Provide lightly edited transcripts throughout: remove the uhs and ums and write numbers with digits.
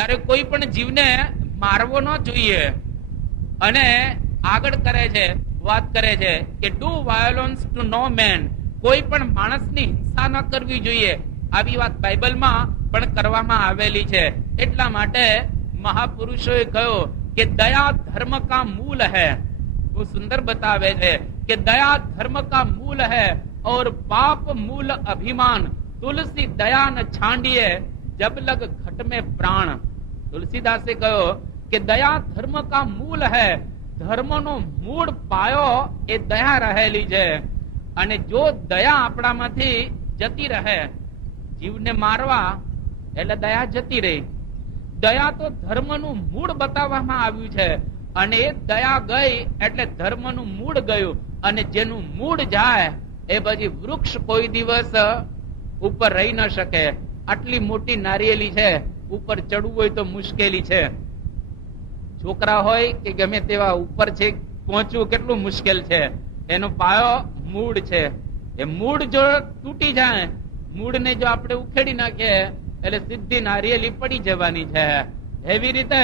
ત્યારે કોઈ પણ જીવને મારવો ન જોઈએ. અને આગળ કરે છે, વાત કરે છે કે do violence to no man, કોઈ પણ માણસની હિંસા ન કરવી જોઈએ. આવી વાત બાઇબલમાં પણ કરવામાં આવેલી છે. એટલા માટે મહાપુરુષોએ કહ્યું કે દયા ધર્મ કા મૂલ હૈ. બહુ સુંદર બતાવે છે કે દયા ધર્મ કા મૂલ હૈ और पाप मूल अभिमान, तुलसी दया न छांडिए जब लग घट में प्राण. તુલસીદાસે કહ્યો કે દયા ધર્મ કા મૂળ હૈ, ધર્મનો મૂળ પાયો એ દયા રહેલી છે. અને જો દયા આપણામાંથી જતી રહે, જીવને મારવા એટલે દયા જતી રહી. દયા તો ધર્મનું મૂળ બતાવવામાં આવ્યું છે. અને એ દયા ગઈ એટલે ધર્મનું મૂળ ગયું. અને જેનું મૂળ જાય એ પછી વૃક્ષ કોઈ દિવસ ઉપર રહી ન શકે. આટલી મોટી નારિયેલી છે, ઉપર ચડવું હોય તો મુશ્કેલી છે. છોકરા હોય કે ગમે તેવા ઉપર છે પહોંચવું કેટલું મુશ્કેલ છે. એનો પાયો મૂળ છે. એ મૂળ જો તૂટી જાય, મૂળને જો આપણે ઉખેડી નાખીએ એટલે સીધી નારિયેલી પડી જવાની છે. એવી રીતે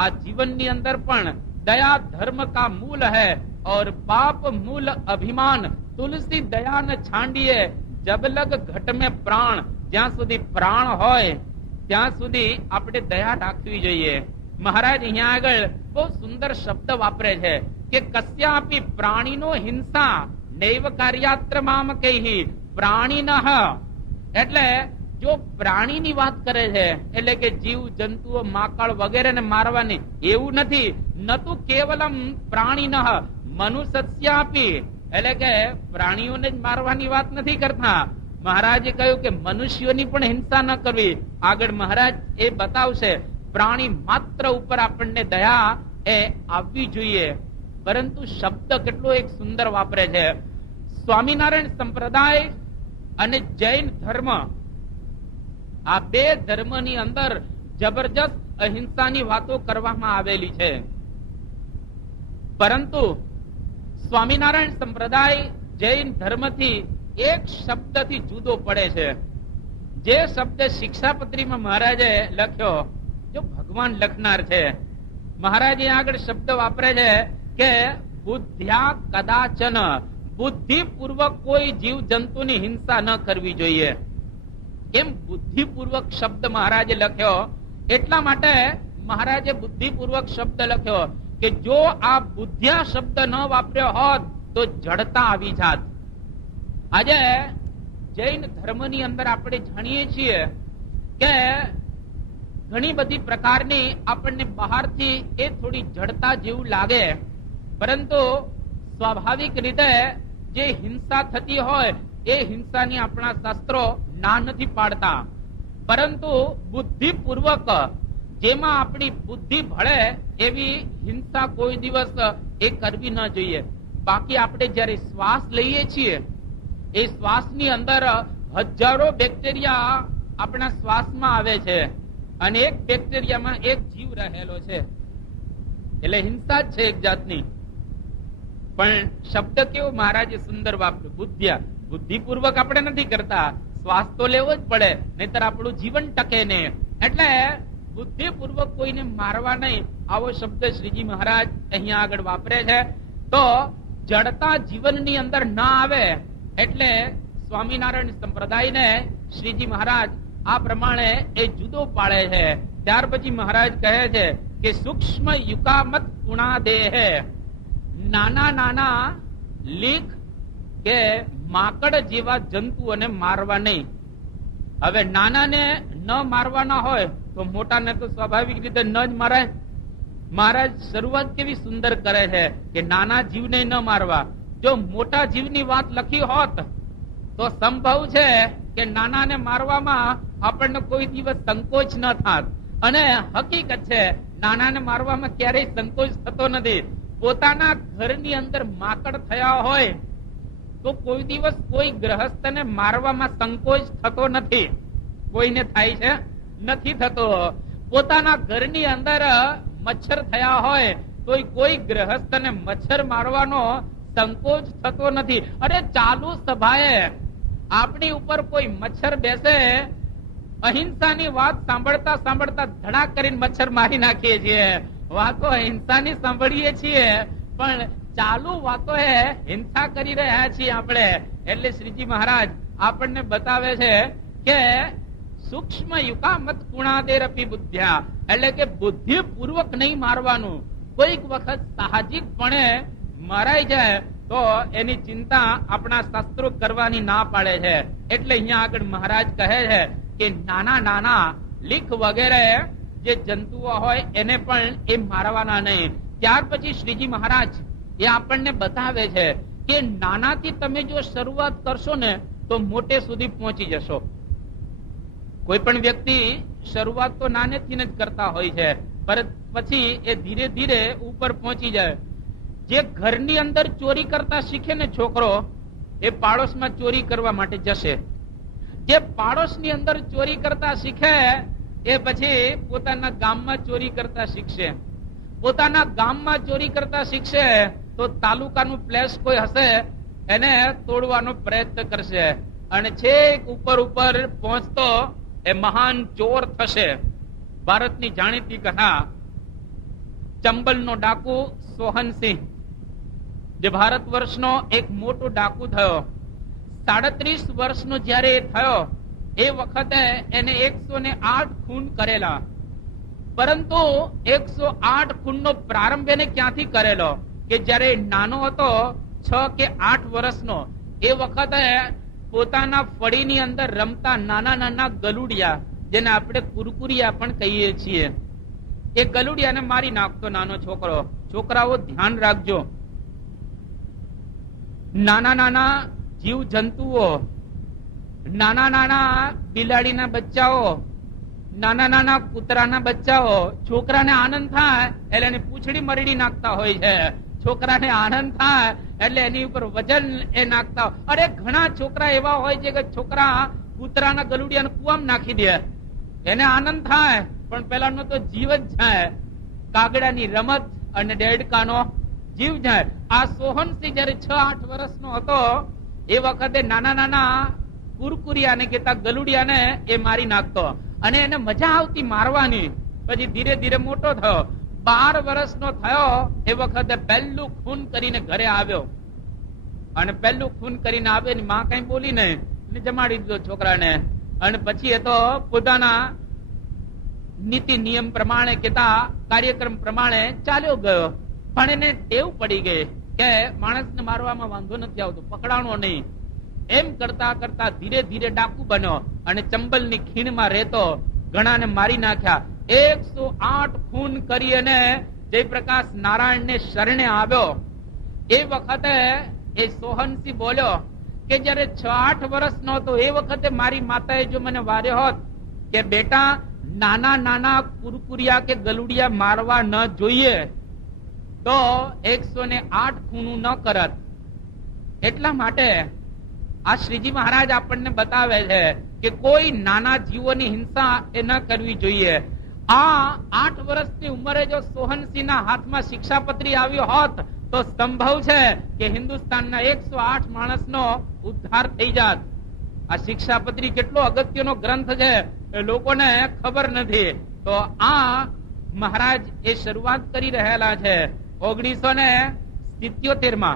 આ જીવનની અંદર પણ દયા ધર્મ કા મૂલ હૈ और पाप मूल अभिमान, तुलसी दया न छांडिए जब लग घट में प्राण. જ્યાં સુધી પ્રાણ હોય ત્યાં સુધી આપણે દયા રાખવી જોઈએ. મહારાજ અહીંયા આગળ બહુ સુંદર શબ્દ વાપરે છે કે કસ્યાપી પ્રાણીનો હિંસા નૈવ કાર્યાત્ર મામ કહીહી પ્રાણીનઃ. એટલે જો પ્રાણીની વાત કરે છે એટલે કે જીવ જંતુઓ માકડ વગેરે ને મારવાની, એવું નથી. નતુ કેવલમ પ્રાણીનઃ મનુષ્યાપી, એટલે કે પ્રાણીઓને જ મારવાની વાત નથી કરતા. મહારાજે કહ્યું કે મનુષ્યોની પણ હિંસા ન કરવી. આગળ મહારાજ એ બતાવશે. પ્રાણી માત્ર ઉપર આપણને દયા એ આવવી જોઈએ. પરંતુ શબ્દ કેટલો એક સુંદર વાપરે છે. સ્વામિનારાયણ સંપ્રદાય અને જૈન ધર્મ, આ બે ધર્મની અંદર જબરજસ્ત અહિંસાની વાતો કરવામાં આવેલી છે. પરંતુ સ્વામિનારાયણ સંપ્રદાય જૈન ધર્મથી એક શબ્દથી જુદો પડે છે. જે શબ્દ શિક્ષાપત્રીમાં મહારાજે લખ્યો, જો ભગવાન લખનાર છે, મહારાજે આગળ શબ્દ વાપરે છે કે બુદ્ધ્યા કદાચન, બુદ્ધિપૂર્વક કોઈ જીવ જંતુની હિંસા ન કરવી જોઈએ. કેમ બુદ્ધિપૂર્વક શબ્દ મહારાજે લખ્યો? એટલા માટે મહારાજે બુદ્ધિપૂર્વક શબ્દ લખ્યો કે જો આ બુદ્ધિયા શબ્દ ન વાપર્યો હોત તો જડતા આવી જાત. આજે જૈન ધર્મની અંદર આપણે જાણીએ છીએ કે ઘણી બધી પ્રકારની આપણને બહારથી એ થોડી જડતા જેવું લાગે, પરંતુ સ્વાભાવિક રીતે જે હિંસા થતી હોય એ હિંસાની આપણા શાસ્ત્રો ના નથી પાડતા. પરંતુ બુદ્ધિપૂર્વક જેમાં આપણી બુદ્ધિ ભળે એવી હિંસા કોઈ દિવસ એ કરવી ન જોઈએ. બાકી આપણે જયારે શ્વાસ લઈએ છીએ, એ શ્વાસની અંદર હજારો બેક્ટેરિયા આપણા શ્વાસમાં આવે છે અને એક બેક્ટેરિયામાં એક જીવ રહેલો છે. એટલે હિંસા જ છે એક જાતની. પણ શબ્દ કેવો મહારાજે સુંદર વાપર્યો, બુદ્ધિયા. બુદ્ધિપૂર્વક આપણે નથી કરતા, શ્વાસ તો લેવો જ પડે, નહીતર આપણું જીવન ટકે ને. એટલે બુદ્ધિપૂર્વક કોઈને મારવા નહીં, આવો શબ્દ શ્રીજી મહારાજ અહીંયા આગળ વાપરે છે. તો જડતા જીવનની અંદર ના આવે એટલે સ્વામિનારાયણ સંપ્રદાયને શ્રીજી મહારાજ આ પ્રમાણે એ જુદો પાડે છે. ત્યાર પછી મહારાજ કહે છે કે સૂક્ષ્મ યુકામત ગુણાદેહ, નાના નાના લીક કે માકડ જેવા જંતુઓને મારવા નહીં. હવે નાનાને ન મારવાના હોય તો મોટાને તો સ્વાભાવિક રીતે ન જ મારાય. મહારાજ શરૂઆત કેવી સુંદર કરે છે કે નાના જીવને ન મારવા. જો મોટા જીવની વાત લખી હોત તો સંભવ છે કે નાનાને મારવામાં આપણને કોઈ દિવસ સંકોચ ન થાત. અને હકીકત છે નાનાને મારવામાં ક્યારેય સંકોચ થતો નથી. પોતાના ઘરની અંદર માકડ થયા હોય તો કોઈ દિવસ કોઈ ગ્રહસ્થને મારવામાં સંકોચ થતો નથી. કોઈને થાય છે? નથી થતો. પોતાના ઘરની અંદર મચ્છર થયા હોય તો કોઈ ગ્રહસ્થને મચ્છર મારવાનો સંકોચ થતો નથી. અરે ચાલુ સભાએ આપણી ઉપર કોઈ મચ્છર બેસે અહિંસાની વાત સાંભળતા સાંભળતા ધડાક કરીને મચ્છર મારી નાખીએ છીએ. વાતો અહિંસાની સાંભળીએ છીએ પણ ચાલુ વાતો હિંસા કરી રહ્યા છીએ આપણે. એટલે શ્રીજી મહારાજ આપણને બતાવે છે કે સૂક્ષ્મ યુકામત કુણાદેરપી બુદ્ધ્યા, એટલે કે બુદ્ધિપૂર્વક નહીં મારવાનું. કોઈક વખત સાહજિકપણે મરાઈ જાય તો એની ચિંતા આપણા શાસ્ત્રો કરવાની ના પાડે છે. એટલે અહીંયા આગળ મહારાજ કહે છે કે નાના નાના લીખ વગેરે જે જંતુઓ હોય એને પણ એ મારવાના નહીં. ત્યાર પછી શ્રીજી મહારાજ એ આપણને બતાવે છે કે નાનાથી તમે જો શરૂઆત કરશો ને તો મોટે સુધી પહોંચી જશો. કોઈ પણ વ્યક્તિ શરૂઆત તો નાનેથી જ કરતા હોય છે, પણ પછી એ ધીરે ધીરે ઉપર પહોંચી જાય. જે ઘરની અંદર ચોરી કરતા શીખે ને છોકરો, એ પાડોશમાં ચોરી કરવા માટે જશે. જે પાડોશની અંદર ચોરી કરતા શીખે એ પછી પોતાના ગામમાં ચોરી કરતા શીખશે. પોતાના ગામમાં ચોરી કરતા શીખશે તો તાલુકાનું પ્લેસ કોઈ હશે એને તોડવાનો પ્રયત્ન કરશે અને છેક ઉપર ઉપર પહોંચતો એ મહાન ચોર થશે. ભારતની જાણીતી કથા, ચંબલનો ડાકુ સોહનસિંહ, જે ભારત વર્ષનો એક મોટો ડાકુ થયો. 37 વર્ષનો જયારે થયો એ વખતે એને 108 ખૂન કરેલા. પરંતુ 108 ખૂનનો પ્રારંભ એને ક્યાંથી કરેલો કે જયારે નાનો હતો, 6 કે 8 વર્ષનો, એ વખતે પોતાના ફળીની અંદર રમતા નાના નાના ગલુડિયા, જેને આપણે કુરકુરિયા પણ કહીએ છીએ, એ ગલુડિયાને મારી નાખતો નાનો છોકરો. છોકરાઓ ધ્યાન રાખજો, નાના નાના જીવ જંતુઓ, નાના નાના બિલાડીના બચ્ચાઓ, નાના નાના કૂતરાના બચ્ચાઓ, છોકરાને આનંદ થાય એટલે એની પૂંછડી મરડી નાખતા હોય છે. છોકરાને આનંદ થાય એટલે એની ઉપર વજન એ નાખતા. અરે ઘણા છોકરા એવા હોય છે કે છોકરા કૂતરાના ગલુડિયાને કુવામાં નાખી દે, એને આનંદ થાય, પણ પેલાનો તો જીવ જ જાય. કાગડાની રમત અને દેડકાનો જીવ જાય. આ સોહનસિંહ જયારે 6-8 વર્ષનો હતો એ વખતે નાના નાના કુરકુરિયાને કહેતા ગલુડિયાને એ મારી નાખતો અને એને મજા આવતી મારવાની. પછી ધીરે ધીરે મોટો થયો, 12 વર્ષનો થયો એ વખતે પહેલું ખૂન કરીને ઘરે આવ્યો. અને પહેલું ખૂન કરીને આવે ને માં કઈ બોલી નહીં, જમાડી દીધો છોકરાને. અને પછી એ તો પોતાના નીતિ નિયમ પ્રમાણે કેતા કાર્યક્રમ પ્રમાણે ચાલ્યો ગયો. પણ એને ટેવ પડી ગઈ કે માણસને મારવામાં વાંધો નથી આવતો, પકડાણો નહીં. એમ કરતા કરતા ધીરે ધીરે ડાકુ બન્યો અને ચંબલની ખીણમાં રહેતો, ઘણાને મારી નાખ્યા. 108 ખૂન કરી અને જયપ્રકાશ નારાયણ ને શરણે આવ્યો. એ વખતે એ સોહનસિંહ બોલ્યો કે જયારે 6-8 વર્ષનો હતો એ વખતે મારી માતાએ જો મને વાર્યો હોત કે બેટા નાના નાના કુરકુરિયા કે ગલુડિયા મારવા ન જોઈએ તો 108 ખૂનું ન કરત. એટલા માટે આ શ્રીજી મહારાજ આપણને બતાવે છે કે કોઈ નાના જીવોની હિંસા એ ન કરવી જોઈએ. આ 8 વર્ષની ઉંમરે જો સોહનસિંહના હાથમાં શિક્ષાપત્રી આવ્યો હોત તો સંભવ છે કે હિન્દુસ્તાનના 108 માણસનો ઉદ્ધાર થઈ જાત. આ શિક્ષાપત્રી કેટલો અગત્યનો ગ્રંથ છે એ લોકોને ખબર નથી. તો આ મહારાજ એ શરૂઆત કરી રહેલા છે. 1977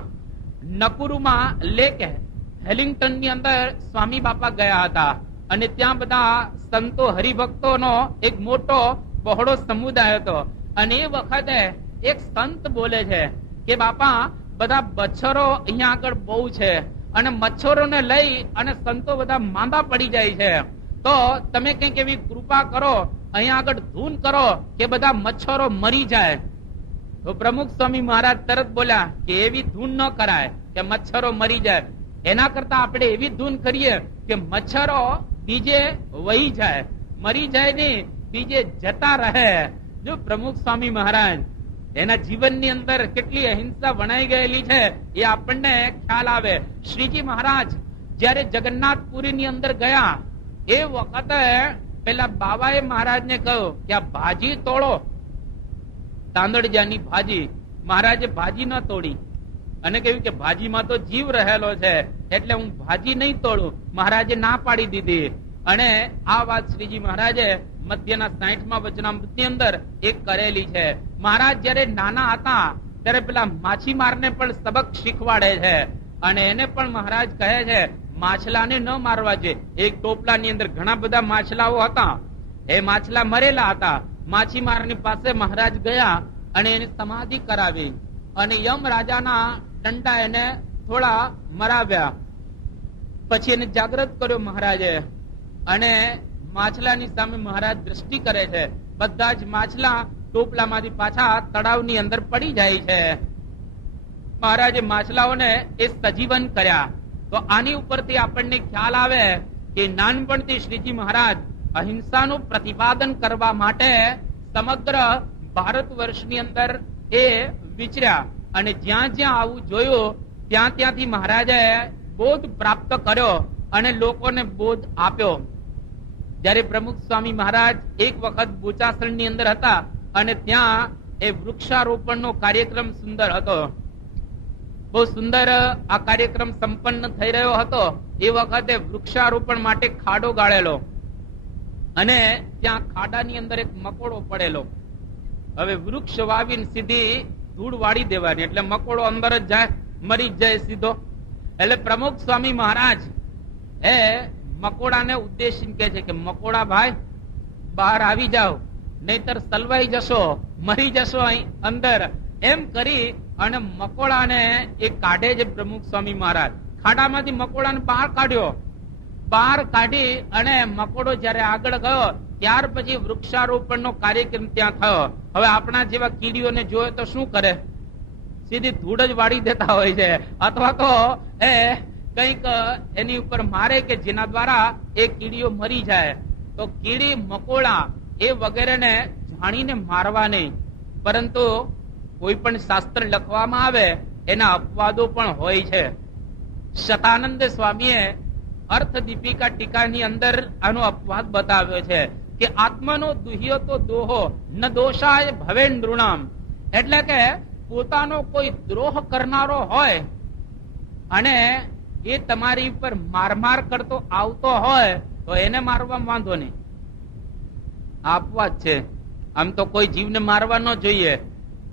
નકુરુમાં લેક હેલિંગ્ટન ની અંદર સ્વામી બાપા ગયા હતા અને ત્યાં બધા સંતો હરિભક્તોનો એક મોટો બહોળો સમુદાય હતો. અને એ વખતે એક સંત બોલે છે કે બાપા બધા મચ્છરો અહીંયા આગળ બહુ છે અને મચ્છરોને લઈ અને સંતો બધા માંદા પડી જાય છે, તો તમે કંઈક એવી કૃપા કરો, અહીંયા આગળ ધૂન કરો કે બધા મચ્છરો મરી જાય. તો પ્રમુખ સ્વામી મહારાજ તરત બોલ્યા કે એવી ધૂન ન કરાય કે મચ્છરો મરી જાય. એના કરતા આપણે એવી ધૂન કરીએ કે મચ્છરો બીજે વહી જાય, મરી જાય નહીં, બીજે જતા રહે. જો પ્રમુખ સ્વામી મહારાજ એના જીવનની અંદર કેટલી અહિંસા વણાઈ ગયેલી છે એ આપણને ખ્યાલ આવે. શ્રીજી મહારાજ જયારે જગન્નાથપુરી ની અંદર ગયા એ વખતે પેલા બાબાએ મહારાજને કહ્યું કે આ ભાજી તોડો, તાંદળજાની ભાજી. મહારાજે ભાજી ન તોડી અને કહ્યું કે ભાજીમાં તો જીવ રહેલો છે એટલે હું ભાજી નહીં તોડું. મહારાજે ના પાડી દીધી. અને આ વાત શ્રીજી મહારાજે મધ્યના 60મા વચનામૃતની અંદર એક કરેલી છે. મહારાજ જયારે નાના હતા ત્યારે પેલા માછીમારને પણ સબક શીખવાડે છે અને એને પણ મહારાજ કહે છે માછલાને ન મારવા જોઈએ. એક ટોપલાની અંદર ઘણા બધા માછલાઓ હતા, એ માછલા મરેલા હતા. માછીમારની પાસે મહારાજ ગયા અને એને સમાધિ કરાવી અને યમ રાજાના દંડા એને થોડા મરાવ્યા. પછી એને જાગૃત કર્યો મહારાજે અને માછલાની સામે મહારાજ દ્રષ્ટિ કરે છે. બધા જ માછલા ટોપલામાંથી પાછા તળાવની અંદર પડી જાય છે. મહારાજે માછલાઓને એ સજીવન કર્યા. તો આની ઉપરથી આપણને ખ્યાલ આવે કે નાનપણથી શ્રીજી મહારાજ અહિંસાનું પ્રતિપાદન કરવા માટે સમગ્ર ભારત વર્ષની અંદર એ વિચર્યા અને જ્યાં જ્યાં આવું જોયું ત્યાં ત્યાંથી મહારાજે બોધ પ્રાપ્ત કર્યો અને લોકોને બોધ આપ્યો. જયારે પ્રમુખ સ્વામી મહારાજ એક વખત બોચાસણની અંદર હતા અને ત્યાં એ વૃક્ષારોપણનો કાર્યક્રમ સુંદર હતો. બહુ સુંદર આ કાર્યક્રમ સંપન્ન થઈ રહ્યો હતો. એ વખતે વૃક્ષારોપણ માટે ખાડો ગાળેલો અને ત્યાં ખાડાની અંદર એક મકોડો પડેલો. હવે વૃક્ષ વાવીને સીધી ધૂળ વાળી દેવાની એટલે મકોડો અંદર જ જાય, મરી જ જાય સીધો. એટલે પ્રમુખ સ્વામી મહારાજ એ મકોડાને ઉદ્દેશીને કહે છે કે મકોડા ભાઈ બહાર આવી જાઓ, નહીતર સલવાઈ જશો, મરી જશો અહીં અંદર. એમ કરી અને મકોડાને એ કાઢે છે પ્રમુખ સ્વામી મહારાજ. ખાડામાંથી મકોડાને બહાર કાઢ્યો. બહાર કાઢી અને મકોડો જયારે આગળ ગયો ત્યાર પછી વૃક્ષારોપણનો કાર્યક્રમ ત્યાં થયો. હવે આપણા જેવા કીડીઓને જોયે તો શું કરે? સીધી ધૂળ જ વાળી દેતા હોય છે અથવા તો એ કંઈક એની ઉપર મારે કે જેના દ્વારા એ કીડીઓ મરી જાય. તો કીડી મકોડા એ વગેરેને જાણીને મારવા નહીં, પરંતુ કોઈ પણ શાસ્ત્ર લખવામાં આવે એના અપવાદો પણ હોય છે. શતાનંદ સ્વામીએ અર્થ દીપિકા ટીકાની અંદર આનો અપવાદ બતાવ્યો છે કે આત્માનો દુહ્યો તો દોહો ન દોષાય ભવે નૃણામ. એટલે કે પોતાનો કોઈ દ્રોહ કરનારો હોય અને એ તમારી ઉપર માર કરતો આવતો હોય તો એને મારવા વાંધો નહીં, આપવા જ છે. આમ તો કોઈ જીવને મારવા ન જોઈએ,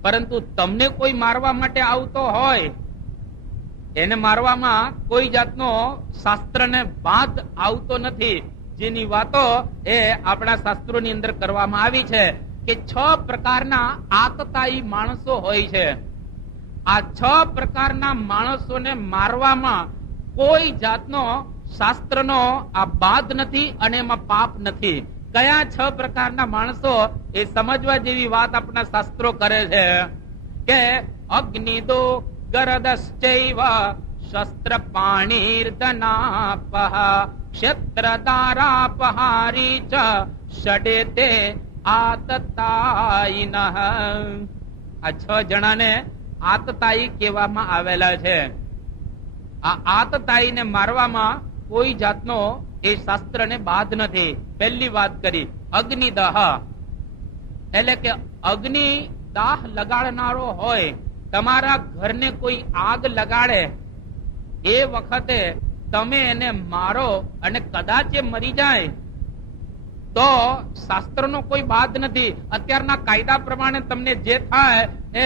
પરંતુ તમને કોઈ મારવા માટે આવતો હોય એને મારવામાં કોઈ જાતનો શાસ્ત્રને બાદ આવતો નથી. જેની વાતો એ આપણા શાસ્ત્રોની અંદર કરવામાં આવી છે કે 6 પ્રકારના આતતાયી માણસો હોય છે. આ 6 પ્રકારના માણસોને મારવામાં કોઈ જાતનો શાસ્ત્રનો આ બાદ નથી અને એમાં પાપ નથી. કયા 6 પ્રકારના માણસો એ સમજવા જેવી વાત આપણા શાસ્ત્રો કરે છે કે અગ્નિદો ગરદશ્ચૈવ શસ્ત્ર પાણીર્દનાપહ ક્ષેત્રદારાપહારી ચ ષડેતે આતતાયિનઃ. આ 6 જણાને આતતાયી કહેવામાં આવેલા છે. આ આતતાયીને મારવામાં કોઈ જાતનો એ શાસ્ત્રને બાદ નથી. પહેલી વાત કરી અગ્નિદહ, એટલે કે અગ્નિ દાહ લગાડનારો હોય, તમારા ઘરને કોઈ આગ લગાડે એ વખતે તમે એને મારો અને કદાચ એ મરી જાય તો શાસ્ત્રનો કોઈ બાદ નથી. અત્યારના કાયદા પ્રમાણે તમને જે થાય એ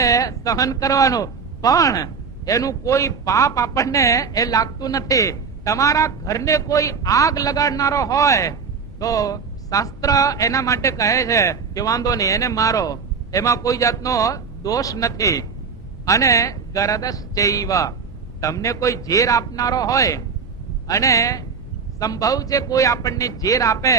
સહન કરવાનું, પણ એનું કોઈ પાપ આપણને એ લાગતું નથી. તમારા ઘરને કોઈ આગ લગાડનારો હોય તો શાસ્ત્ર એના માટે કહે છે કે વાંધો નહીં, એને મારો, એમાં કોઈ જાતનો દોષ નથી. અને ગરદશ્ચૈવ, તમને કોઈ ઝેર આપનારો હોય અને સંભવ છે કોઈ આપણને ઝેર આપે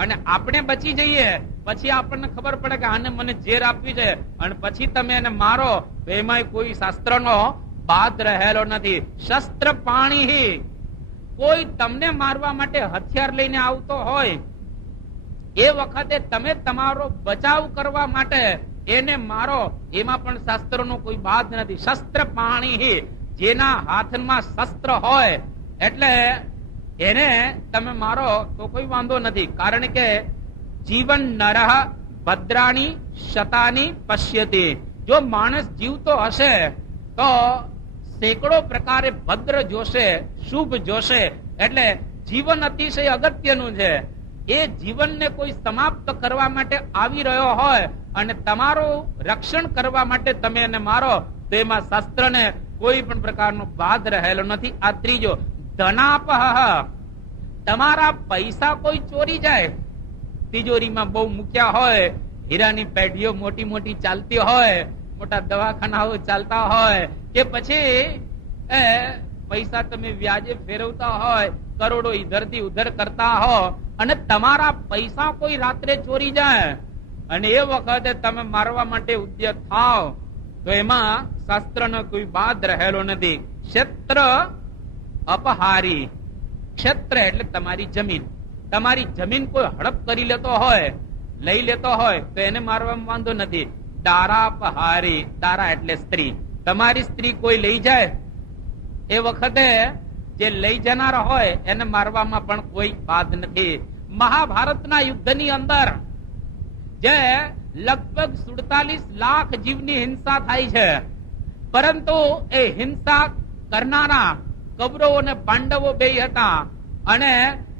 અને આપણે બચી જઈએ, પછી આપણને ખબર પડે કે આને મને ઝેર આપવી છે અને પછી તમે એને મારો, તો એમાં કોઈ શાસ્ત્રનો બાદ રહેલો નથી. શસ્ત્ર પાણી, કોઈ તમને મારવા માટે હથિયાર લઈને આવતો હોય એ વખતે તમે તમારો બચાવ કરવા માટે એને મારો, એમાં પણ શાસ્ત્રનો કોઈ બાદ નથી. શસ્ત્ર પાણી, જેના હાથમાં શસ્ત્ર હોય એટલે એને તમે મારો તો કોઈ વાંધો નથી. કારણ કે જીવન નરહ ભદ્રાણી શતાની પશ્યતિ. જો માણસ જીવતો હશે તો સેંકડો પ્રકારે ભદ્ર જોશે, શુભ જોશે. એટલે જીવન અતિશય અગત્યનું છે. એ જીવનને કોઈ સમાપ્ત કરવા માટે આવી રહ્યો હોય અને તમારું રક્ષણ કરવા માટે તમે એને મારો, તો એમાં શાસ્ત્રને કોઈ પણ પ્રકારનો બાદ રહેલો નથી. આ ત્રીજો, ધનાપહ, તમારા પૈસા કોઈ ચોરી જાય, તિજોરીમાં બહુ મૂક્યા હોય, હીરાની પેઢીઓ મોટી મોટી ચાલતી હોય, મોટા દવાખાનાઓ ચાલતા હોય, કે પછી પૈસા તમે વ્યાજે ફેરવતા હોય, કરોડો ઇધરથી ઉધર કરતા હો, અને તમારા પૈસા કોઈ રાત્રે ચોરી જાય અને એ વખતે તમે મારવા માટે ઉદ્યત થાવ, તો એમાં શાસ્ત્રનો કોઈ બાદ રહેલો નથી. ક્ષેત્ર અપહારી, ક્ષેત્ર એટલે તમારી જમીન, તમારી જમીન કોઈ હડપ કરી લેતો હોય, લઈ લેતો હોય, તો એને મારવામાં વાંધો નથી. દારાપહારી, દારા એટલે સ્ત્રી, તમારી સ્ત્રી કોઈ લઈ જાય, એ વખતે જે લઈ જનાર હોય એને મારવામાં પણ કોઈ બાદ નથી. મહાભારતના યુદ્ધની અંદર જે લગભગ 47 લાખ જીવની હિંસા થાય છે, પરંતુ એ હિંસા કરનારા કૌરવો અને પાંડવો બે હતા, અને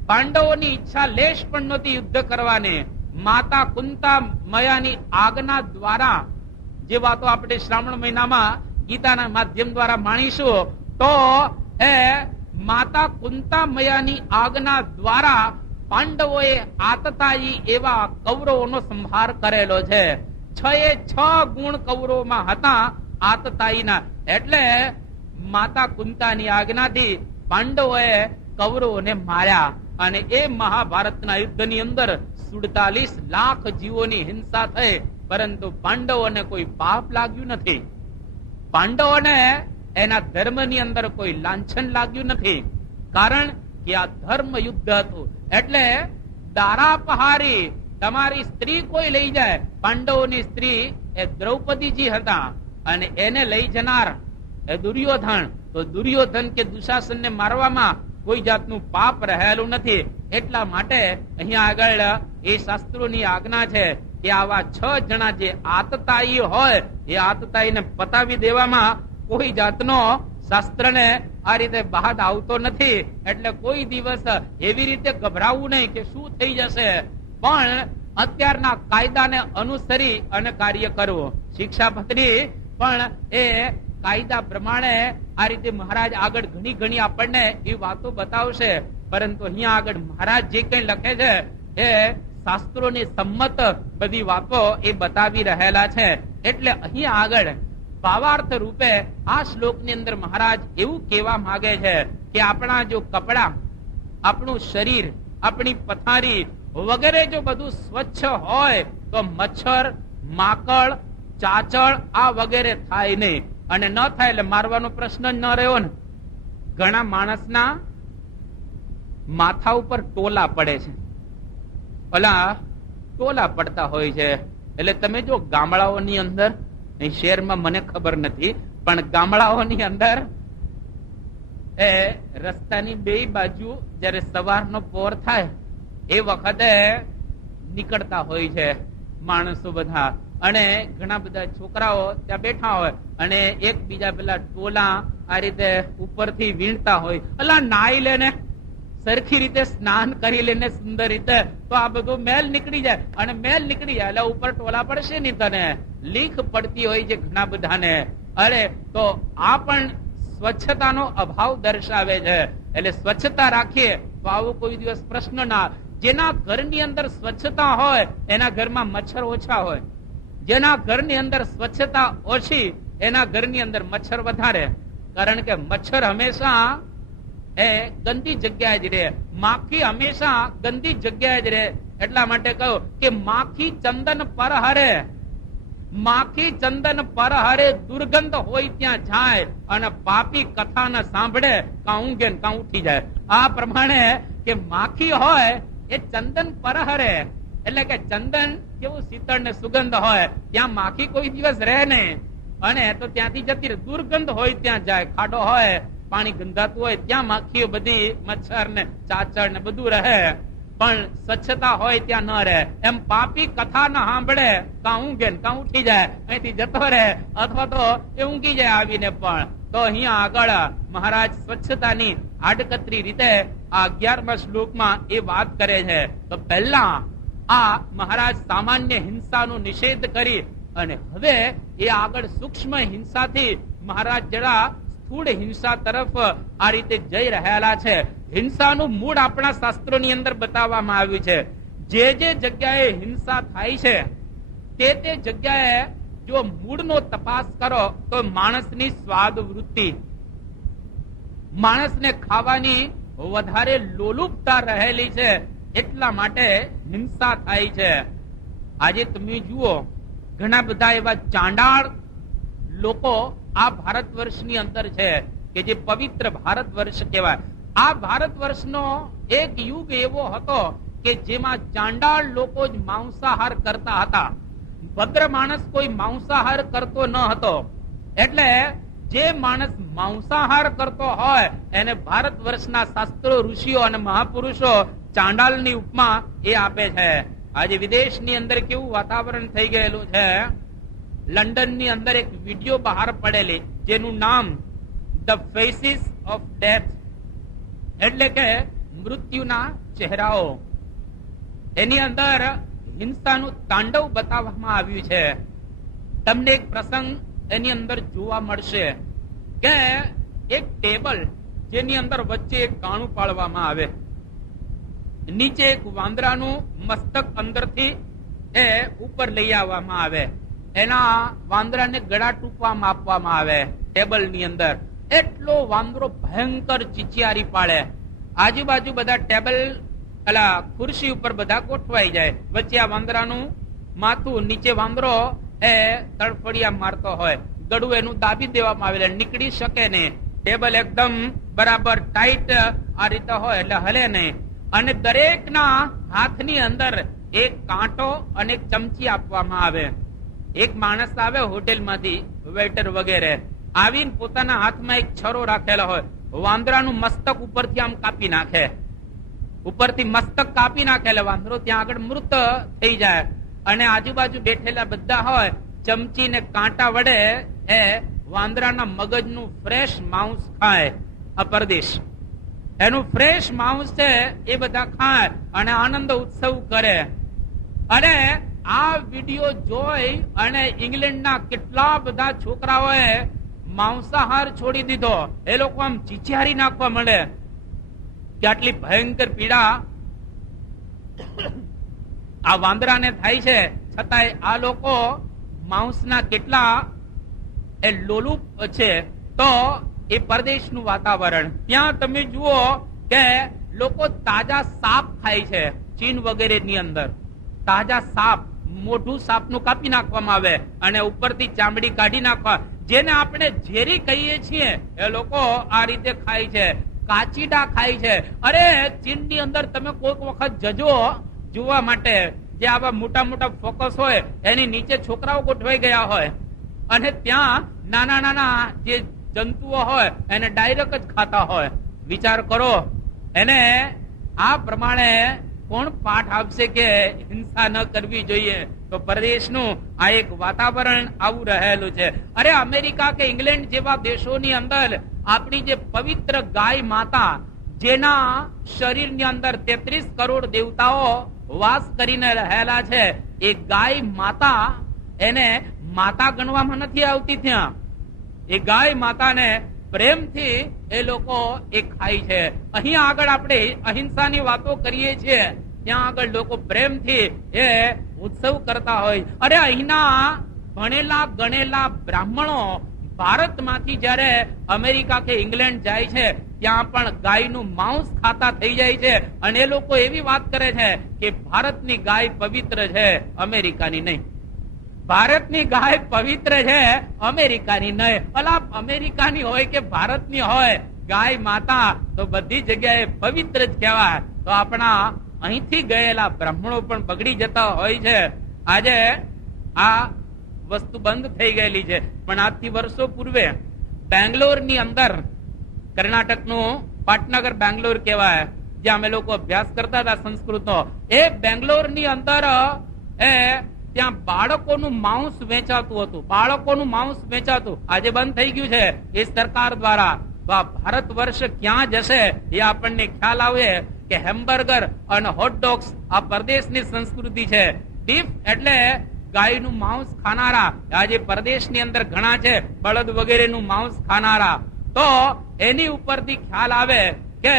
પાંડવોની ઈચ્છા લેશ પણ નહોતી યુદ્ધ કરવાની. માતા કુંતા મયાની આજ્ઞા દ્વારા, જે વાતો આપણે શ્રાવણ મહિનામાં ગીતાના માધ્યમ દ્વારા માણીશું, તો એ માતા કુંતા મયાની આજ્ઞા દ્વારા પાંડવોએ આતતાયી એવા કૌરવોનો સંહાર કરેલો છે. 6 ગુણ કૌરવોમાં હતા આતતાયીના, એટલે માતા કુંતાની આજ્ઞાથી પાંડવોએ કૌરવોને માર્યા, અને એ મહાભારતના યુદ્ધની અંદર 47 લાખ જીવોની હિંસા થઈ, પરંતુ પાંડવોને કોઈ પાપ લાગ્યું નથી. પાંડવોને એના ધર્મની અંદર કોઈ લાંછન લાગ્યું નથી, કારણ કે આ ધર્મ યુદ્ધ હતું. એટલે દારાપહારી, તમારી સ્ત્રી કોઈ લઈ જાય, પાંડવોની સ્ત્રી એ દ્રૌપદીજી હતા, અને એને લઈ જનાર એ દુર્યોધન, તો દુર્યોધન કે દુશાસનને મારવામાં કોઈ જાતનું પાપ રહેલું નથી. એટલા માટે અહીંયા આગળ એ શાસ્ત્રોની આજ્ઞા છે કે આવા 6 જણા જે આતતાયી હોય, એ આતતાયીને પતાવી દેવામાં કોઈ જાતનો શાસ્ત્રને આ રીતે બાદ આવતો નથી. એટલે કોઈ દિવસ એવી રીતે ગભરાવું નહીં કે શું થઈ જશે, પણ અત્યારના કાયદાને અનુસરી અને કાર્ય કરવું. શિક્ષાપત્રી પણ એ કાયદા પ્રમાણે આ રીતે મહારાજ આગળ ઘણી આપણને એ વાતો બતાવશે, પરંતુ અહીંયા આગળ મહારાજ જે કઈ લખે છે એ શાસ્ત્રોની સંમત બધી વાતો એ બતાવી રહેલા છે. એટલે અહીંયા આગળ ભાવાર્થ રૂપે આ શ્લોકની અંદર મહારાજ એવું કહેવા માંગે છે કે આપણા જો કપડા, આપણું શરીર, આપણી પથારી વગેરે જો બધું સ્વચ્છ હોય તો મચ્છર, માકડ, ચાચળ આ વગેરે થાય નહીં, અને ન થાય એટલે મારવાનો પ્રશ્ન જ ન રહ્યો ને. ઘણા માણસના માથા ઉપર ટોલા પડે છે, ઓલા ટોલા પડતા હોય છે. એટલે તમે જો ગામડાઓની અંદર, શહેરમાં મને ખબર નથી, પણ ગામડાઓની અંદર એ રસ્તાની બે બાજુ જયારે સવારનો પોર થાય એ વખતે નીકળતા હોય છે માણસો બધા, અને ઘણા બધા છોકરાઓ ત્યાં બેઠા હોય, અને એકબીજા પેલા ટોલા આ રીતે ઉપરથી વીણતા હોય. અલા નાઈ લેને, સરખી રીતે સ્નાન કરી લેને સુંદર રીતે, તો આ બધું મેલ નીકળી જાય, અને મેલ નીકળી જાય એટલે ઉપર ટોલા પડશે નહીં, તને લીખ પડતી હોય છે ઘણા બધાને. અરે તો આ પણ સ્વચ્છતાનો અભાવ દર્શાવે છે. એટલે સ્વચ્છતા રાખીએ તો આવો કોઈ દિવસ પ્રશ્ન ના. જેના ઘરની અંદર સ્વચ્છતા હોય એના ઘરમાં મચ્છર ઓછા હોય, જેના ઘરની અંદર સ્વચ્છતા ઓછી એના ઘરની અંદર મચ્છર વધારે, કારણ કે મચ્છર હંમેશા એ ગંદી જગ્યાએ જ રહે, માખી હંમેશા ગંદી જગ્યાએ જ રહે. એટલા માટે કહ્યું કે માખી ચંદન પર હરે, માખી ચંદન પર હરે, દુર્ગંધ હોય ત્યાં જાય, અને પાપી કથા ન સાંભળે કાં ઊંઘે ને કાં ઉઠી જાય. આ પ્રમાણે કે માખી હોય એ ચંદન પર હરે, એટલે કે ચંદન કેવું શીતળ ને સુગંધ હોય, ત્યાં માખી કોઈ દિવસ રહે નહીં, અને તો ત્યાંથી જતી રહે. દુર્ગંધ હોય ત્યાં જાય, ખાડો હોય, પાણી ગંધાતું હોય ત્યાં માખીઓ બધી, મચ્છર ને ચાચર ને બધું રહે, પણ સ્વચ્છતા હોય ત્યાં ન રહે. એમ પાપી કથા ન સાંભળે કાં ઊંઘે ને કાં ઉઠી જાય, અહીંથી જતો રહે, અથવા તો એ ઊંઘી જાય આવીને. પણ તો અહીંયા આગળ મહારાજ સ્વચ્છતાની આડકતરી રીતે આ 11મા શ્લોકમાં એ વાત કરે છે. તો પહેલા આ મહારાજ સામાન્ય હિંસાનો નિષેધ કરી અને હવે એ આગળ સૂક્ષ્મ હિંસાથી મહારાજ જરા સ્થૂળ હિંસા તરફ આ રીતે જઈ રહેલા છે. હિંસાનું મૂળ આપણા શાસ્ત્રોની અંદર બતાવવામાં આવ્યું છે. જે જે જગ્યાએ હિંસા થાય છે તે જગ્યાએ જો મૂળનો તપાસ કરો તો માણસની સ્વાદ વૃત્તિ, માણસને ખાવાની વધારે લોલુપતા રહેલી છે, એટલા માટે હિંસા થાય છે. આજે તમે જુઓ ઘણા બધા એવા ચાંડાળ લોકો આ ભારત વર્ષની અંદર છે કે જે પવિત્ર ભારત વર્ષ કહેવાય. આ ભારત વર્ષનો એક યુગ એવો હતો કે જેમાં ચાંડાળ લોકો જ માંસાહાર કરતા હતા. ભદ્ર માણસ કોઈ માંસાહાર કરતો ન હતો. એટલે જે માણસ માંસાહાર કરતો હોય એને ભારત વર્ષના શાસ્ત્રો, ઋષિઓ અને મહાપુરુષો ચાંડાલની ઉપમા એ આપે છે. આજે વિદેશની અંદર કેવું વાતાવરણ થઈ ગયેલું છે. લંડનની અંદર એક વિડીયો બહાર પડેલી જેનું નામ ધ ફેસીસ ઓફ ડેથ, એટલે કે મૃત્યુના ચહેરાઓ. એની અંદર હિંસાનું તાંડવ બતાવવામાં આવ્યું છે. તમને એક પ્રસંગ એની અંદર જોવા મળશે કે એક ટેબલ જેની અંદર વચ્ચે એક કાણું પાડવામાં આવે, નીચે એક વાંદરાનું મસ્તક અંદરથી એ ઉપર લઈ આવવામાં આવે, એના વાંદરાને ગળા ટૂંકવામાં આપવામાં આવે ટેબલની અંદર. એટલો વાંદરો ભયંકર ચીચિયારી પાડે. આજુબાજુ બધા ટેબલ ખુરશી ઉપર બધા ગોઠવાઈ જાય. વચ્ચે આ વાંદરાનું માથું, નીચે વાંદરો એ તડફડિયા મારતો હોય. ગળું એનું દાબી દેવામાં આવે, નીકળી શકે નહીં. ટેબલ એકદમ બરાબર ટાઈટ આ રીતે હોય એટલે હલે નહીં. અને દરેકના હાથની અંદર એક કાંટો અને એક ચમચી આપવામાં આવે. એક માણસ આવે હોટેલમાંથી, વેટર વગેરે, આવીને પોતાના હાથમાં એક છરો રાખેલો હોય, વાંદરાનું મસ્તક ઉપરથી આમ કાપી નાખે. ઉપરથી મસ્તક કાપી નાખે એટલે વાંદરો ત્યાં આગળ મૃત થઈ જાય. અને આજુબાજુ બેઠેલા બધા હોય ચમચી ને કાંટા વડે એ વાંદરાના મગજનું ફ્રેશ માંસ ખાય. આ પરદેશ એનું ફ્રેશ માંસ છે એ બધા ખાય અને આનંદ ઉત્સવ કરે. અને આ વિડીયો જોઈ અને ઇંગ્લેન્ડના કેટલા બધા છોકરાઓએ માંસાહાર છોડી દીધો. એ લોકો આમ ચીચિયારી નાખવા મળે કે આટલી ભયંકર પીડા આ વાંદરાને થાય છે, છતાંય આ લોકો માંસના કેટલા એ લોલુપ છે. તો એ પરદેશનું વાતાવરણ, ત્યાં તમે જુઓ કે લોકો તાજા સાપ ખાય છે. ચીન વગેરેની અંદર તાજા સાપ, મોઢું સાપનું કાપી નાખવામાં આવે અને ઉપરથી ચામડી કાઢી નાખવા, જેને આપણે ઝેરી કહીએ છીએ એ લોકો આ રીતે ખાય છે. કાચીડા ખાય છે. અરે ચીનની અંદર તમે કોઈક વખત જજો જોવા માટે, જે આવા મોટા મોટા ફોકસ હોય એની નીચે છોકરાઓ ગોઠવાઈ ગયા હોય અને ત્યાં નાના નાના જે જંતુઓ હોય એને ડાયરેક્ટ જ ખાતા હોય. વિચાર કરો, એને આ પ્રમાણે કોણ પાઠ આપશે કે હિંસા ન કરવી જોઈએ? તો પરદેશનું આ એક વાતાવરણ આવું રહેલું છે. અરે અમેરિકા કે ઇંગ્લેન્ડ જેવા દેશોની અંદર આપણી જે પવિત્ર ગાય માતા, જેના શરીરની અંદર 33 કરોડ દેવતાઓ વાસ કરીને રહેલા છે, એ ગાય માતા એને માતા ગણવામાં નથી આવતી. ત્યાં એ ગાય માતાને પ્રેમથી એ લોકો એ ખાય છે. અહીંયા આગળ આપણે અહિંસાની વાતો કરીએ છીએ, ત્યાં આગળ લોકો પ્રેમથી એ ઉત્સવ કરતા હોય. અરે અહીંના ભણેલા ગણેલા બ્રાહ્મણો ભારતમાંથી જયારે અમેરિકા કે ઇંગ્લેન્ડ જાય છે, ત્યાં પણ ગાયનું માંસ ખાતા થઈ જાય છે. અને એ લોકો એવી વાત કરે છે કે ભારતની ગાય પવિત્ર છે, અમેરિકાની નહીં. ભારતની ગાય પવિત્ર છે, અમેરિકાની નહીં. અલા, અમેરિકાની હોય કે ભારતની હોય, ગાય માતા તો બધી જગ્યાએ પવિત્ર જ કહેવાય. તો આપણા અહીંથી ગયેલા બ્રાહ્મણો પણ બગડી જતા હોય છે. આજે આ વસ્તુ બંધ થઈ ગયેલી છે, પણ આજથી વર્ષો પૂર્વે બેંગ્લોરની અંદર, કર્ણાટકનું પાટનગર બેંગ્લોર કહેવાય, જ્યાં અમે લોકો અભ્યાસ કરતા હતા સંસ્કૃતનો, એ બેંગ્લોરની અંદર એ ત્યાં બાળકોનું માંસ વેચાતું હતું. બાળકોનું માંસ વેચાતું, આજે બંધ થઈ ગયું છે એ સરકાર દ્વારા. તો આ ભારત વર્ષ ક્યાં જશે એ આપણને ખ્યાલ આવે કે હેમબર્ગર અને હોટડોગ્સ આ પરદેશની સંસ્કૃતિ છે. બીફ એટલે ગાયનું માંસ ખાનારા, આજે પરદેશની અંદર ઘણા છે બળદ વગેરેનું માંસ ખાનારા. તો એની ઉપરથી ખ્યાલ આવે કે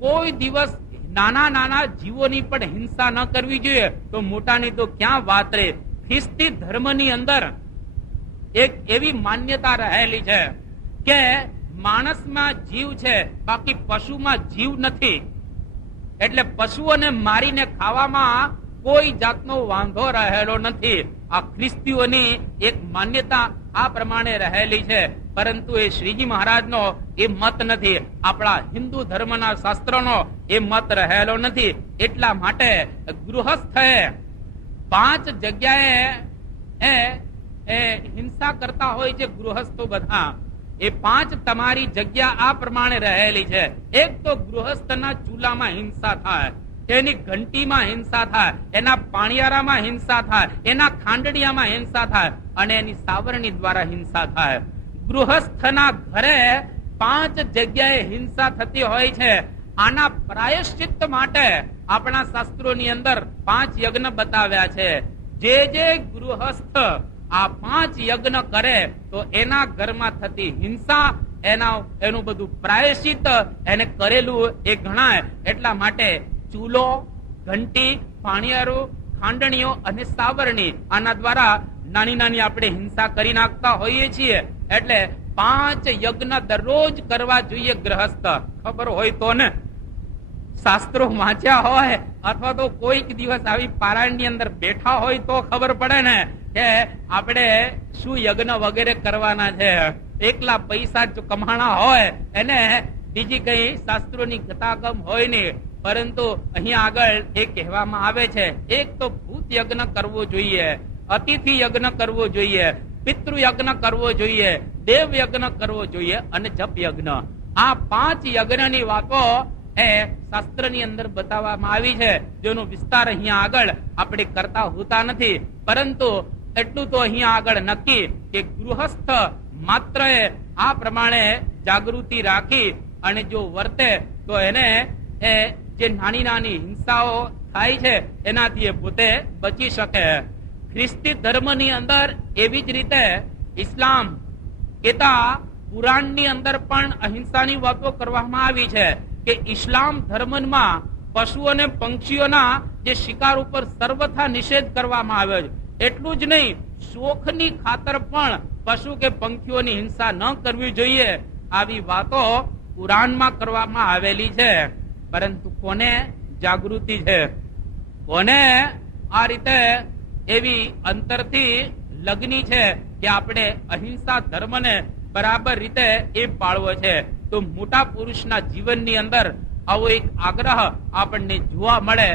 કોઈ દિવસ નાના નાના જીવોની પણ હિંસા ન કરવી જોઈએ, તો મોટાની તો ક્યાં વાત રે. ખ્રિસ્તી ધર્મની અંદર એક એવી માન્યતા રહેલી છે કે માણસમાં જીવ છે, બાકી પશુમાં જીવ નથી. એટલે પશુઓને મારીને ખાવામાં કોઈ જાતનો વાંધો રહેલો નથી. આ ખ્રિસ્તીઓની એક માન્યતા આ પ્રમાણે રહેલી છે. પરંતુ એ શ્રીજી મહારાજનો એ મત નથી, આપણા હિન્દુ ધર્મના શાસ્ત્રોનો એ મત રહેલો નથી. એટલા માટે ગૃહસ્થે 5 જગ્યાએ હિંસા કરતા હોય છે ગૃહસ્થો બધા. એ 5 તમારી જગ્યા આ પ્રમાણે રહેલી છે. એક તો ગૃહસ્થના ચૂલામાં હિંસા થાય, એની ઘંટીમાં હિંસા થાય, એના પાણિયારામાં હિંસા થાય, એના ખાંડડિયામાં હિંસા થાય અને એની સાવરણી દ્વારા હિંસા થાય. ગૃહસ્થના ઘરે 5 જગ્યાએ હિંસા થતી હોય છે. આના પ્રાયશ્ચિત્ત માટે આપણા શાસ્ત્રોની અંદર 5 યજ્ઞ બતાવ્યા છે. જે ગૃહસ્થ આ 5 યજ્ઞ કરે તો એના ઘરમાં થતી હિંસા, એનું બધું પ્રાયશ્ચિત્ત એને કરેલું એ ગણાય. એટલા માટે ચૂલો, ઘંટી, પાણિયારું, ખાંડણીઓ અને સાવરણી, આના દ્વારા નાની નાની આપણે હિંસા કરી નાખતા હોઈએ છીએ. એટલે 5 યજ્ઞ દરરોજ કરવા જોઈએ ગ્રહસ્થ. ખબર હોય તો ને, શાસ્ત્રો વાંચ્યા હોય અથવા તો કોઈક દિવસ આવી પારાયણ ની અંદર બેઠા હોય તો ખબર પડે ને કે આપણે શું યજ્ઞ વગેરે કરવાના છે. એકલા પૈસા જ કમાણા હોય એને બીજી કઈ શાસ્ત્રોની ગતાગમ હોય નહીં. પરંતુ અહીંયા આગળ એ કહેવામાં આવે છે, એક તો ભૂત યજ્ઞ કરવો જોઈએ, અતિથિ યજ્ઞ કરવો જોઈએ, પિતૃ યજ્ઞ કરવો જોઈએ, દેવ યજ્ઞ કરવો જોઈએ અને જપ યજ્ઞ. આ 5 યજ્ઞની વાતો એ શાસ્ત્રની અંદર બતાવવામાં આવી છે, જેનો વિસ્તાર અહીંયા આગળ આપણે કરતા હોતા નથી. પરંતુ એટલું તો અહીંયા આગળ નક્કી કે ગૃહસ્થ માત્ર આ પ્રમાણે જાગૃતિ રાખી અને જો વર્તે તો એને જે નાની નાની હિંસાઓ થાય છે એનાથી પોતે બચી શકે. ખ્રિસ્તી ધર્મની અંદર એવી જ રીતે ઇસ્લામ કેતા પુરાણની અંદર પણ અહિંસાની વાતો કરવામાં આવી છે કે ઇસ્લામ ધર્મમાં પશુ અને પંક્ષીઓના જે શિકાર ઉપર સર્વથા નિષેધ કરવામાં આવ્યો છે. એટલું જ નહીં, શોખની ખાતર પણ પશુ કે પંખીઓની હિંસા ન કરવી જોઈએ, આવી વાતો પુરાણમાં કરવામાં આવેલી છે. પરંતુ કોને જાગૃતિ છે, કોને આ રીતે એવી અંતરથી લગ્ની છે કે આપણે અહિંસા ધર્મને બરાબર રીતે એ પાળવો છે. તો મોટા પુરુષના જીવનની અંદર આવો એક આગ્રહ આપણને જોવા મળે.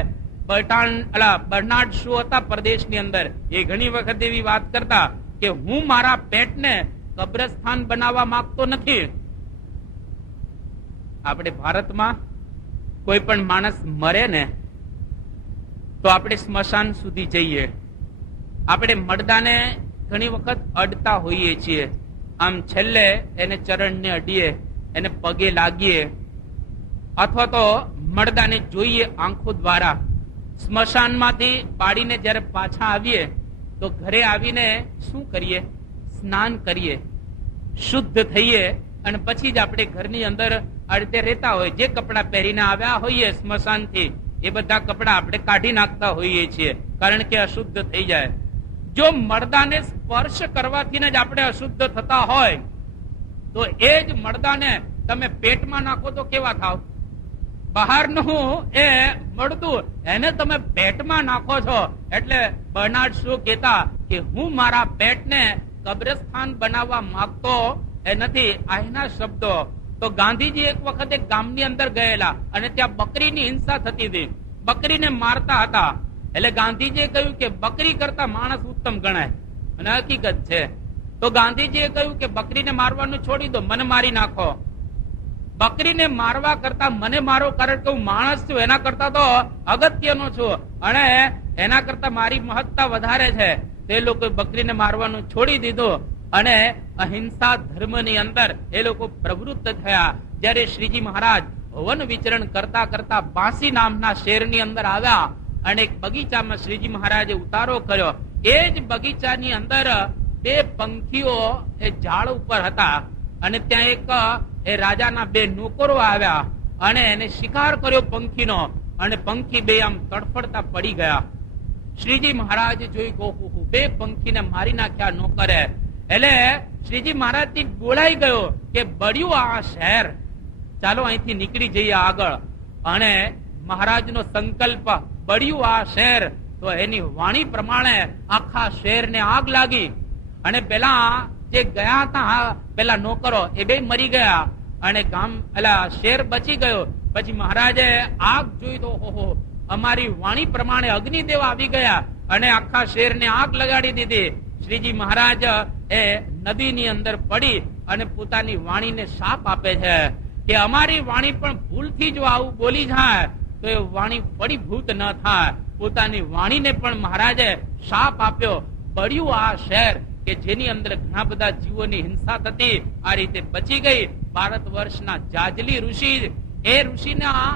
બર્નાર્ડ શો હતા પરદેશની અંદર, એ ઘણી વખત એવી વાત કરતા કે હું મારા પેટને કબ્રસ્તાન બનાવવા માંગતો નથી. આપણે ભારતમાં કોઈ પણ માણસ મરે ને તો આપણે સ્મશાન સુધી જઈએ. આપણે મરદાને ઘણી વખત અડતા હોઈએ છીએ. આમ છેલ્લે એને ચરણને અડીએ, એને પગે લાગીએ, અથવા તો મરદાને જોઈએ આંખો દ્વારા. સ્મશાનમાંથી પાડીને જયારે પાછા આવીએ તો ઘરે આવીને શું કરીએ? સ્નાન કરીએ, શુદ્ધ થઈએ અને પછી જ આપણે ઘરની અંદર અડતે રહેતા હોય. જે કપડા પહેરીને આવ્યા હોઈએ સ્મશાનથી એ બધા કપડા આપણે કાઢી નાખતા હોઈએ છીએ, કારણ કે અશુદ્ધ થઈ જાય. જો મરદાને સ્પર્શ કરવાથી જ આપણે અશુદ્ધ થતા હોય તો એ જ મરદાને તમે પેટમાં નાખો તો કેવા થાવ? બહારનું એ મળતું એને તમે પેટમાં નાખો છો. એટલે બર્નાર્ડ શો કહેતા કે હું મારા પેટને કબ્રસ્તાન બનાવવા માંગતો એ નથી. આના શબ્દો. તો ગાંધીજી એક વખત એક ગામની અંદર ગયેલા અને ત્યાં બકરીની હિંસા થતી હતી, બકરીને મારતા હતા. એટલે ગાંધીજીએ કહ્યું કે બકરી કરતા માણસ ઉત્તમ ગણાય, અને હકીકત છે. તો ગાંધીજીએ કહ્યું કે બકરીને મારવાનું છોડી દો, મને મારી નાખો. બકરીને મારવા કરતા મને મારો, કારણ કે હું માણસ છું, એના કરતા તો અગત્યનો છું અને એના કરતા મારી મહત્તા વધારે છે. તે લોકો બકરીને મારવાનું છોડી દીધું અને અહિંસા ધર્મની અંદર એ લોકો પ્રવૃત્ત થયા. જ્યારે શ્રીજી મહારાજ વન વિચરણ કરતા કરતા બાંસી નામના શહેરની અંદર આવ્યા અને એક બગીચામાં શ્રીજી મહારાજે ઉતારો કર્યો. એ જ બગીચાની અંદર બે પંખીઓ એ ઝાડ ઉપર હતા અને ત્યાં એક એ રાજાના બે નોકરો આવ્યા અને એને શિકાર કર્યો પંખીનો અને પંખી બે આમ તડફડતા પડી ગયા. શ્રીજી મહારાજે જોઈ ગયું બે પંખીને મારી નાખ્યા નોકરે. એટલે શ્રીજી મહારાજ થી બોલાઈ ગયો કે બળ્યું આ શહેર, ચાલો અહીંથી નીકળી જઈએ આગળ. અને મહારાજનો સંકલ્પ બળ્યું આ શહેર, તો એની વાણી પ્રમાણે આખા શહેરને આગ લાગી અને પેલા જે ગયા હતા પેલા નોકરો એ બે મરી ગયા અને ગામ એટલે શહેર બચી ગયો. પછી મહારાજે આગ જોઈ તો ઓહો, અમારી વાણી પ્રમાણે અગ્નિદેવ આવી ગયા અને આખા શહેરને આગ લગાડી દીધી. શ્રીજી મહારાજ એ નદીની અંદર પડી અને પોતાની વાણીને શાપ આપે છે કે અમારી વાણી પણ ભૂલથી જો આવું બોલી જાય તો એ વાણી ફળીભૂત ન થાય. પોતાની વાણીને પણ મહારાજે શાપ આપ્યો. બળ્યું આ શહેર કે જેની અંદર ઘણા બધા જીવોની હિંસા થતી, આ રીતે બચી ગઈ. ભારત વર્ષના જાજલી ઋષિ, એ ઋષિના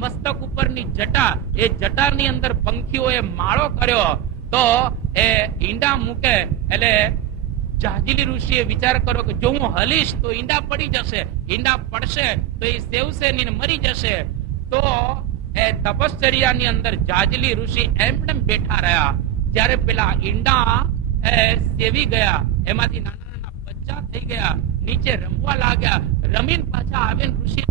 મસ્તક ઉપરની જટા, એ જટાની અંદર પંખીઓએ માળો કર્યો તો એ ઈંડા મૂકે. એટલે જાજલી ઋષિએ વિચાર કર્યો કે જો હું હલીશ તો ઈંડા પડી જશે, ઈંડા પડશે તો એ સેવશે ને મરી જશે. તો એ તપશ્ચર્યાની અંદર જાજલી ઋષિ એમને બેઠા રહ્યા. જ્યારે પેલા ઈંડા સેવી ગયા, એમાંથી નાના નાના બચ્ચા થઈ ગયા, નીચે રમવા લાગ્યા. રમીને પાછા આવીને ઋષિ